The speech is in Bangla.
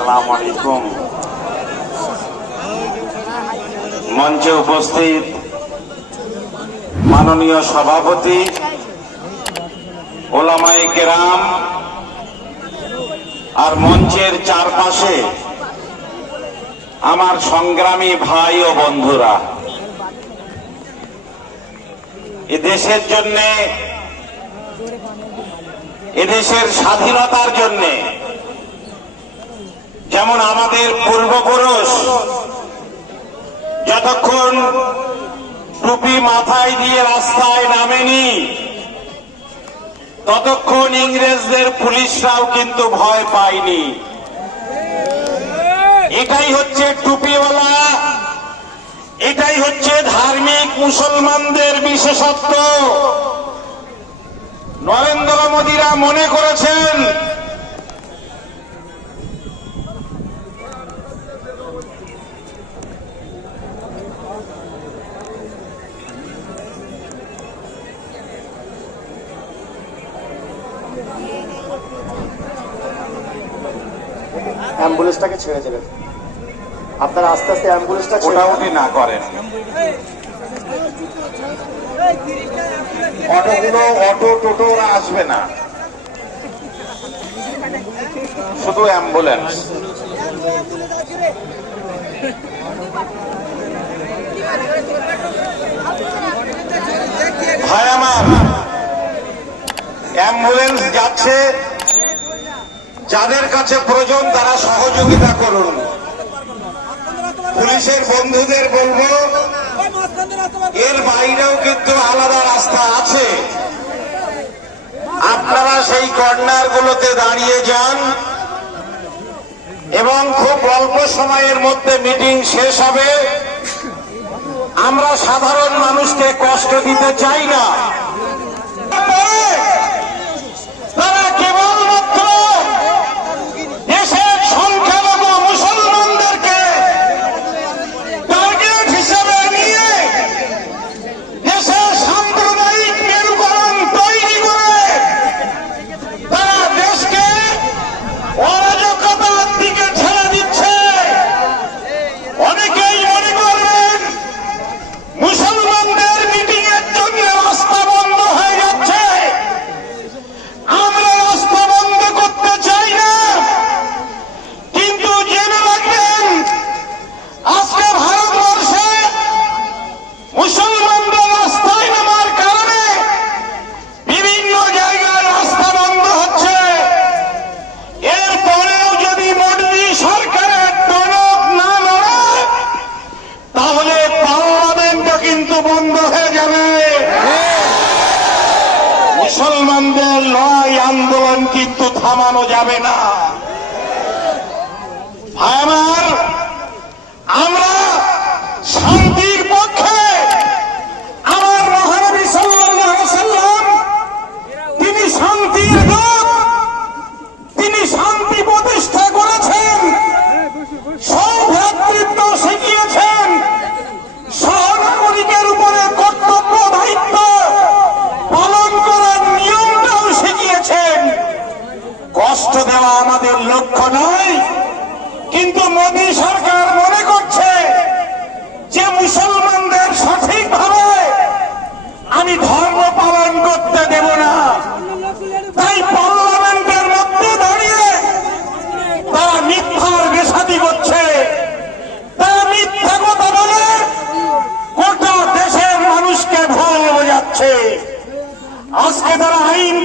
আসসালামু মঞ্চে উপস্থিত মাননীয় সভাপতি ওলামাই কেরাম, আর মঞ্চের চারপাশে আমার সংগ্রামী ভাই ও বন্ধুরা। এ দেশের জন্যে এদেশের স্বাধীনতার জন্যে যেমন আমাদের পূর্বপুরুষ, যতক্ষণ টুপি মাথায় দিয়ে রাস্তায় নামেনি, ততক্ষণ ইংরেজদের পুলিশরাও কিন্তু ভয় পায়নি। এটাই হচ্ছে টুপিওয়ালা, এটাই হচ্ছে ধার্মিক মুসলমানদের বিশেষত্ব। নরেন্দ্র মোদীরা মনে করেছেন অ্যাম্বুলেন্সটাকে ছেড়ে দেবেন। আপনারা আস্তে আস্তে অ্যাম্বুলেন্সটা। মোটামুটি না করেন। অটোগুলো অটো টোটো ওরা আসবে না। শুধু অ্যাম্বুলেন্স ভাই আমার অ্যাম্বুলেন্স যাচ্ছে। যাদের কাছে প্রয়োজন তারা সহযোগিতা করুন। পুলিশের বন্ধুদের বলব, এর বাইরেও কিন্তু আলাদা রাস্তা আছে। আপনারা সেই কর্নার গুলোতে দাঁড়িয়ে যান এবং খুব অল্প সময়ের মধ্যে মিটিং শেষ হবে। আমরা সাধারণ মানুষকে কষ্ট দিতে চাই না তারা কেবলমাত্র দেশের সংখ্যালঘু মুসলমানদেরকে টার্গেট হিসেবে নিয়ে দেশের সাম্প্রদায়িক মেরুকরণ তৈরি করে তারা দেশকে অরাজকতার দিকে ঠেলে দিচ্ছে অনেকেই মনে করবেন মুসলমানদের মিটিং এর জন্য রাস্তা বন্ধ হয়ে যাচ্ছে আমরা রাস্তা বন্ধ করতে চাই না কিন্তু জেনে রাখবেন আজকে ভারতবর্ষে মুসলমানদের রাস্তায় নামার কারণে বিভিন্ন জায়গায় রাস্তা বন্ধ হচ্ছে এরপরেও যদি মোদী সরকারের টনক না লড়ে তাহলে পার্লামেন্টও কিন্তু বন্ধ হয়ে যাবে মুসলমানদের লড়াই আন্দোলন কিন্তু থামানো যাবে না। লক্ষ্য নয়, কিন্তু মোদী সরকার মনে করছে যে মুসলমানদের সঠিকভাবে আমি ধর্ম পালন করতে দেব না। তাই পার্লামেন্টের মধ্যে দাঁড়িয়ে তারা মিথ্যার বেসাদি করছে। তারা মিথ্যা কথা বলে গোটা দেশের মানুষকে ভুল বোঝাচ্ছে। আজকে তারা আইন